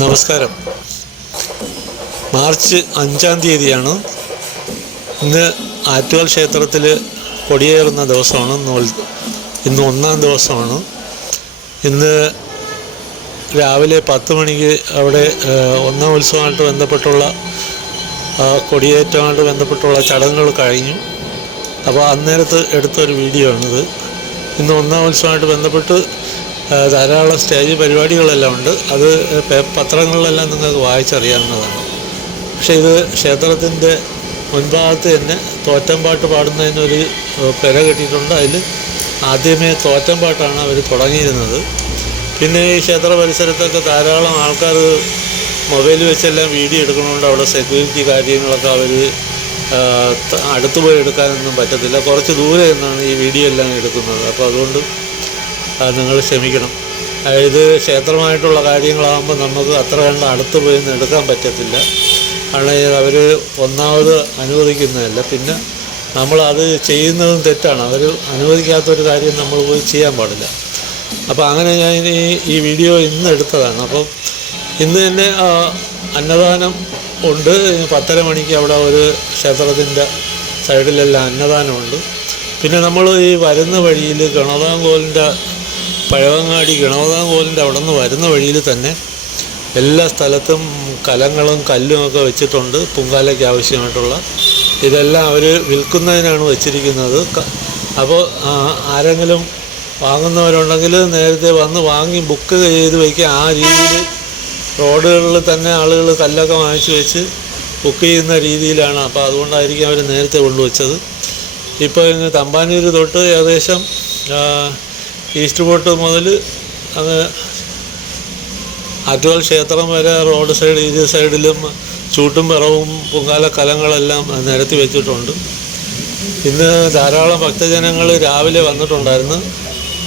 നമസ്കാരം. മാർച്ച് അഞ്ചാം തീയതിയാണ്. ഇന്ന് ആറ്റുകാൽ ക്ഷേത്രത്തിൽ കൊടിയേറുന്ന ദിവസമാണ്. ഇന്ന് ഒന്നാം ദിവസമാണ്. ഇന്ന് രാവിലെ പത്ത് മണിക്ക് അവിടെ ഒന്നാം ഉത്സവമായിട്ട് ബന്ധപ്പെട്ടുള്ള കൊടിയേറ്റമായിട്ട് ബന്ധപ്പെട്ടുള്ള ചടങ്ങുകൾ കഴിഞ്ഞു. അപ്പോൾ അന്നേരത്ത് എടുത്തൊരു വീഡിയോ ആണിത്. ഇന്ന് ഒന്നാം ഉത്സവമായിട്ട് ബന്ധപ്പെട്ട് ധാരാളം സ്റ്റേജ് പരിപാടികളെല്ലാം ഉണ്ട്. അത് പത്രങ്ങളിലെല്ലാം നിങ്ങൾക്ക് വായിച്ചറിയാവുന്നതാണ്. പക്ഷേ ഇത് ക്ഷേത്രത്തിന്റെ മുൻഭാഗത്ത് തന്നെ തോറ്റംപാട്ട് പാടുന്നതിനൊരു പെര കെട്ടിയിട്ടുണ്ട്. അതിൽ ആദ്യമേ തോറ്റംപാട്ടാണ് അവർ തുടങ്ങിയിരുന്നത്. പിന്നെ ഈ ക്ഷേത്ര പരിസരത്തൊക്കെ ധാരാളം ആൾക്കാർ മൊബൈൽ വെച്ചെല്ലാം വീഡിയോ എടുക്കണോണ്ട് അവിടെ സെക്യൂരിറ്റി കാര്യങ്ങളൊക്കെ അവർ അടുത്ത് പോയി എടുക്കാനൊന്നും പറ്റത്തില്ല. കുറച്ച് ദൂരെ നിന്നാണ് ഈ വീഡിയോ എല്ലാം എടുക്കുന്നത്. അപ്പോൾ അതുകൊണ്ട് നിങ്ങൾ ക്ഷമിക്കണം. ഇത് ക്ഷേത്രമായിട്ടുള്ള കാര്യങ്ങളാകുമ്പോൾ നമുക്ക് അത്ര കണ്ട അടുത്ത് പോയി ഒന്നും എടുക്കാൻ പറ്റത്തില്ല. കാരണം അവർ ഒന്നാമത് അനുവദിക്കുന്നതല്ല. പിന്നെ നമ്മളത് ചെയ്യുന്നതും തെറ്റാണ്. അവർ അനുവദിക്കാത്തൊരു കാര്യം നമ്മൾ പോയി ചെയ്യാൻ പാടില്ല. അപ്പോൾ അങ്ങനെ ഞാൻ ഈ ഈ വീഡിയോ ഇന്ന് എടുത്തതാണ്. അപ്പം ഇന്ന് തന്നെ അന്നദാനം ഉണ്ട്. പത്തര മണിക്ക് അവിടെ ഒരു ക്ഷേത്രത്തിന്റെ സൈഡിലെല്ലാം അന്നദാനമുണ്ട്. പിന്നെ നമ്മൾ ഈ വരുന്ന വഴിയിൽ ഗണതാങ്കോലിന്റെ പഴവങ്ങാടി ഗണതാങ്കോലിന്റെ അവിടെ നിന്ന് വരുന്ന വഴിയിൽ തന്നെ എല്ലാ സ്ഥലത്തും കലങ്ങളും കല്ലും ഒക്കെ വെച്ചിട്ടുണ്ട് പൊങ്കാലയ്ക്ക് ആവശ്യമായിട്ടുള്ള. ഇതെല്ലാം അവർ വിൽക്കുന്നതിനാണ് വെച്ചിരിക്കുന്നത്. അപ്പോൾ ആരെങ്കിലും വാങ്ങുന്നവരുണ്ടെങ്കിൽ നേരത്തെ വന്ന് വാങ്ങി ബുക്ക് ചെയ്ത് വയ്ക്കുക ആ രീതിയിൽ റോഡുകളിൽ തന്നെ ആളുകൾ കല്ലൊക്കെ വാങ്ങിച്ച് വെച്ച് ബുക്ക് ചെയ്യുന്ന രീതിയിലാണ്. അപ്പോൾ അതുകൊണ്ടായിരിക്കും അവർ നേരത്തെ കൊണ്ടുവച്ചത്. ഇപ്പോൾ ഇങ്ങ് തമ്പാനൂർ തൊട്ട് ഏകദേശം ഈസ്റ്റ് ബോട്ട് മുതൽ അങ്ങ് ആറ്റുകാൽ ക്ഷേത്രം വരെ റോഡ് സൈഡ് ഇരു സൈഡിലും ചൂട്ടും പിറവും പൊങ്കാല കലങ്ങളെല്ലാം നിരത്തി വെച്ചിട്ടുണ്ട്. ഇന്ന് ധാരാളം ഭക്തജനങ്ങൾ രാവിലെ വന്നിട്ടുണ്ടായിരുന്നു.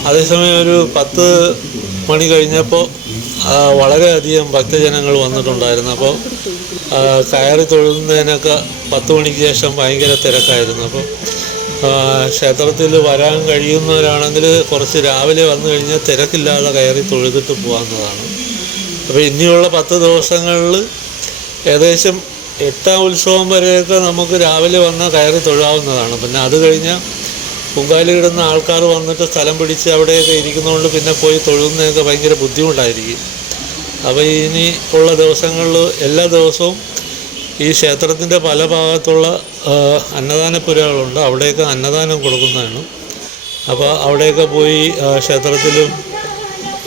അതേസമയം ഒരു പത്ത് മണി കഴിഞ്ഞപ്പോൾ വളരെയധികം ഭക്തജനങ്ങൾ വന്നിട്ടുണ്ടായിരുന്നു. അപ്പോൾ കയറി തൊഴുന്നതിനൊക്കെ പത്ത് മണിക്ക് ശേഷം ഭയങ്കര തിരക്കായിരുന്നു. അപ്പോൾ ക്ഷേത്രത്തിൽ വരാൻ കഴിയുന്നവരാണെങ്കിൽ കുറച്ച് രാവിലെ വന്നു കഴിഞ്ഞാൽ തിരക്കില്ലാതെ കയറി തൊഴുതിട്ട് പോകാവുന്നതാണ്. അപ്പോൾ ഇനിയുള്ള പത്ത് ദിവസങ്ങളിൽ ഏകദേശം എട്ടാം ഉത്സവം വരെയൊക്കെ നമുക്ക് രാവിലെ വന്നാൽ കയറി തൊഴാവുന്നതാണ്. പിന്നെ അത് കഴിഞ്ഞാൽ പൊങ്കാലി ഇടുന്ന ആൾക്കാർ വന്നിട്ട് സ്ഥലം പിടിച്ച് അവിടെയൊക്കെ ഇരിക്കുന്നതുകൊണ്ട് പിന്നെ പോയി തൊഴുന്നതൊക്കെ ഭയങ്കര ബുദ്ധിമുട്ടായിരിക്കും. അപ്പോൾ ഇനി ഉള്ള ദിവസങ്ങളിൽ എല്ലാ ദിവസവും ഈ ക്ഷേത്രത്തിന്റെ പല ഭാഗത്തുള്ള അന്നദാന അന്നദാനപ്പുരകളുണ്ട്. അവിടെയൊക്കെ അന്നദാനം കൊടുക്കുന്നതാണ്. അപ്പോൾ അവിടെയൊക്കെ പോയി ക്ഷേത്രത്തിലും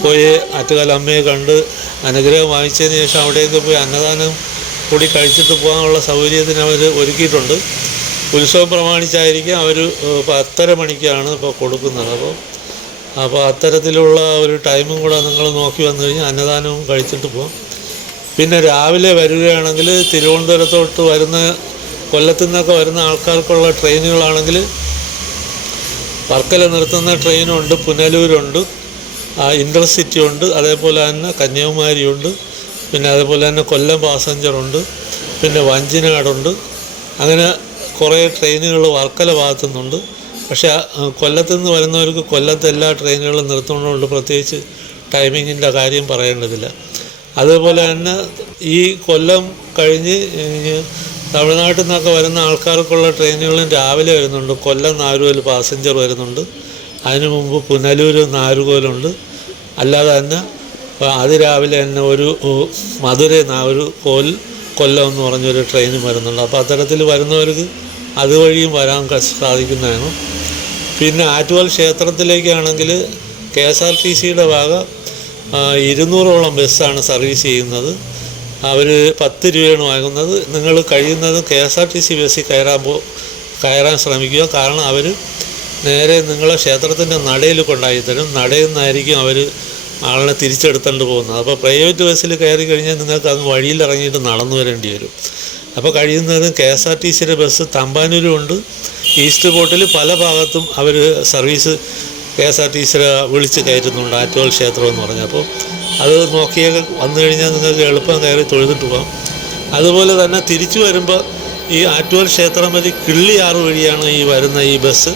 പോയി ആറ്റുകാല അമ്മയെ കണ്ട് അനുഗ്രഹം വാങ്ങിച്ചതിന് ശേഷം അവിടെയൊക്കെ പോയി അന്നദാനം കൂടി കഴിച്ചിട്ട് പോകാനുള്ള സൗകര്യത്തിന് അവർ ഒരുക്കിയിട്ടുണ്ട്. ഉത്സവം പ്രമാണിച്ചായിരിക്കും അവർ പത്തര മണിക്കാണ് ഇപ്പോൾ കൊടുക്കുന്നത്. അപ്പോൾ അപ്പോൾ അത്തരത്തിലുള്ള ഒരു ടൈമും കൂടെ നിങ്ങൾ നോക്കി വന്നു കഴിഞ്ഞാൽ അന്നദാനവും കഴിച്ചിട്ട് പോകാം പിന്നെ രാവിലെ വരികയാണെങ്കിൽ തിരുവനന്തപുരത്തോട്ട് വരുന്ന കൊല്ലത്തു നിന്നൊക്കെ വരുന്ന ആൾക്കാർക്കുള്ള ട്രെയിനുകളാണെങ്കിൽ വർക്കല നിർത്തുന്ന ട്രെയിനുണ്ട് പുനലൂരുണ്ട് ആ ഇന്റർസിറ്റി ഉണ്ട് അതേപോലെ തന്നെ കന്യാകുമാരിയുണ്ട് പിന്നെ അതേപോലെ തന്നെ കൊല്ലം പാസഞ്ചറുണ്ട് പിന്നെ വഞ്ചിനാടുണ്ട്. അങ്ങനെ കുറേ ട്രെയിനുകൾ വർക്കല ഭാഗത്തു നിന്നുണ്ട് പക്ഷേ കൊല്ലത്തു നിന്ന് വരുന്നവർക്ക് കൊല്ലത്ത് എല്ലാ ട്രെയിനുകളും നിർത്തുന്നതുകൊണ്ട് പ്രത്യേകിച്ച് ടൈമിങ്ങിന്റെ കാര്യം പറയേണ്ടതില്ല. അതേപോലെ തന്നെ ഈ കൊല്ലം കഴിഞ്ഞ് തമിഴ്നാട്ടിൽ നിന്നൊക്കെ വരുന്ന ആൾക്കാർക്കുള്ള ട്രെയിനുകളും രാവിലെ വരുന്നുണ്ട്. കൊല്ലം നാരുകോൽ പാസഞ്ചർ വരുന്നുണ്ട്. അതിനു മുമ്പ് പുനലൂർ നാരുകോലുണ്ട് അല്ലാതെ തന്നെ അതിരാവിലെ തന്നെ ഒരു മധുര ഒരു കോൽ കൊല്ലം എന്ന് പറഞ്ഞൊരു ട്രെയിനും വരുന്നുണ്ട്. അപ്പോൾ അത്തരത്തിൽ വരുന്നവർക്ക് അതുവഴിയും വരാൻ സാധിക്കുന്നതാണ്. പിന്നെ ആറ്റുകാൽ ക്ഷേത്രത്തിലേക്കാണെങ്കിൽ കെ എസ് ആർ ടി സിയുടെ ഭാഗ ഇരുന്നൂറോളം ബസ്സാണ് സർവീസ് ചെയ്യുന്നത്. അവർ പത്ത് രൂപയാണ് വാങ്ങുന്നത്. നിങ്ങൾ കഴിയുന്നതും K S R T C ബസ്സിൽ കയറാൻ പോ കയറാൻ ശ്രമിക്കുക. കാരണം അവർ നേരെ നിങ്ങളെ ക്ഷേത്രത്തിന്റെ നടയിൽ കൊണ്ടായി തരും. നടയിൽ നിന്നായിരിക്കും അവർ ആളിനെ തിരിച്ചെടുത്തുകൊണ്ട് പോകുന്നത്. അപ്പോൾ പ്രൈവറ്റ് ബസ്സിൽ കയറി കഴിഞ്ഞാൽ നിങ്ങൾക്ക് അങ്ങ് വഴിയിൽ ഇറങ്ങിയിട്ട് നടന്നു വരേണ്ടി വരും. അപ്പോൾ കഴിയുന്നതും കെ എസ് ആർ ടി സിയുടെ ബസ് തമ്പാനൂരും ഉണ്ട് ഈസ്റ്റ് പോർട്ടിൽ പല ഭാഗത്തും അവർ service K S R T സിയുടെ വിളിച്ച് കയറ്റുന്നുണ്ട് ആറ്റോൾ ക്ഷേത്രം എന്ന് പറഞ്ഞാൽ അപ്പോൾ അത് നോക്കിയൊക്കെ വന്നു കഴിഞ്ഞാൽ നിങ്ങൾക്ക് എളുപ്പം കയറി തൊഴുതിട്ട് പോകാം. അതുപോലെ തന്നെ തിരിച്ചു വരുമ്പോൾ ഈ ആറ്റോൾ ക്ഷേത്രം വഴി കിള്ളിയാറ് വഴിയാണ് ഈ വരുന്ന ഈ ബസ്.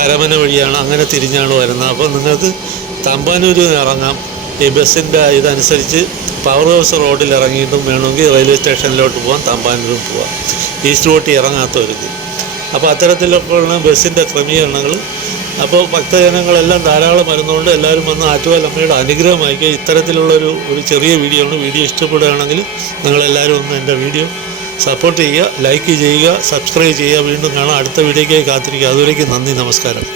കരമന വഴിയാണ് അങ്ങനെ തിരിഞ്ഞാണ് വരുന്നത്. അപ്പോൾ നിങ്ങൾക്ക് തമ്പാനൂരിൽ നിന്ന് ഇറങ്ങാം. ഈ ബസ്സിന്റെ ഇതനുസരിച്ച് പവർ ഹൗസ് റോഡിൽ ഇറങ്ങിയിട്ടും വേണമെങ്കിൽ റെയിൽവേ സ്റ്റേഷനിലോട്ട് പോകാം തമ്പാനൂരിൽ പോകാം ഈസ്റ്റ് റോട്ടിൽ ഇറങ്ങാത്തവർക്ക്. അപ്പോൾ അത്തരത്തിലൊക്കെയുള്ള ബസ്സിന്റെ ക്രമീകരണങ്ങൾ അപ്പോൾ ഭക്തജനങ്ങളെല്ലാം ധാരാളം വരുന്നതുകൊണ്ട് എല്ലാവരും വന്ന് ആറ്റുകാലമ്മയുടെ അനുഗ്രഹമായിക്കുക ഇത്തരത്തിലുള്ളൊരു ഒരു ചെറിയ വീഡിയോ ആണ്. വീഡിയോ ഇഷ്ടപ്പെടുകയാണെങ്കിൽ നിങ്ങളെല്ലാവരും ഒന്ന് എന്റെ വീഡിയോ സപ്പോർട്ട് ചെയ്യുക ലൈക്ക് ചെയ്യുക സബ്സ്ക്രൈബ് ചെയ്യുക. വീണ്ടും കാണാം. അടുത്ത വീഡിയോയ്ക്കായി കാത്തിരിക്കുക. അതുവരേക്കും നന്ദി നമസ്കാരം.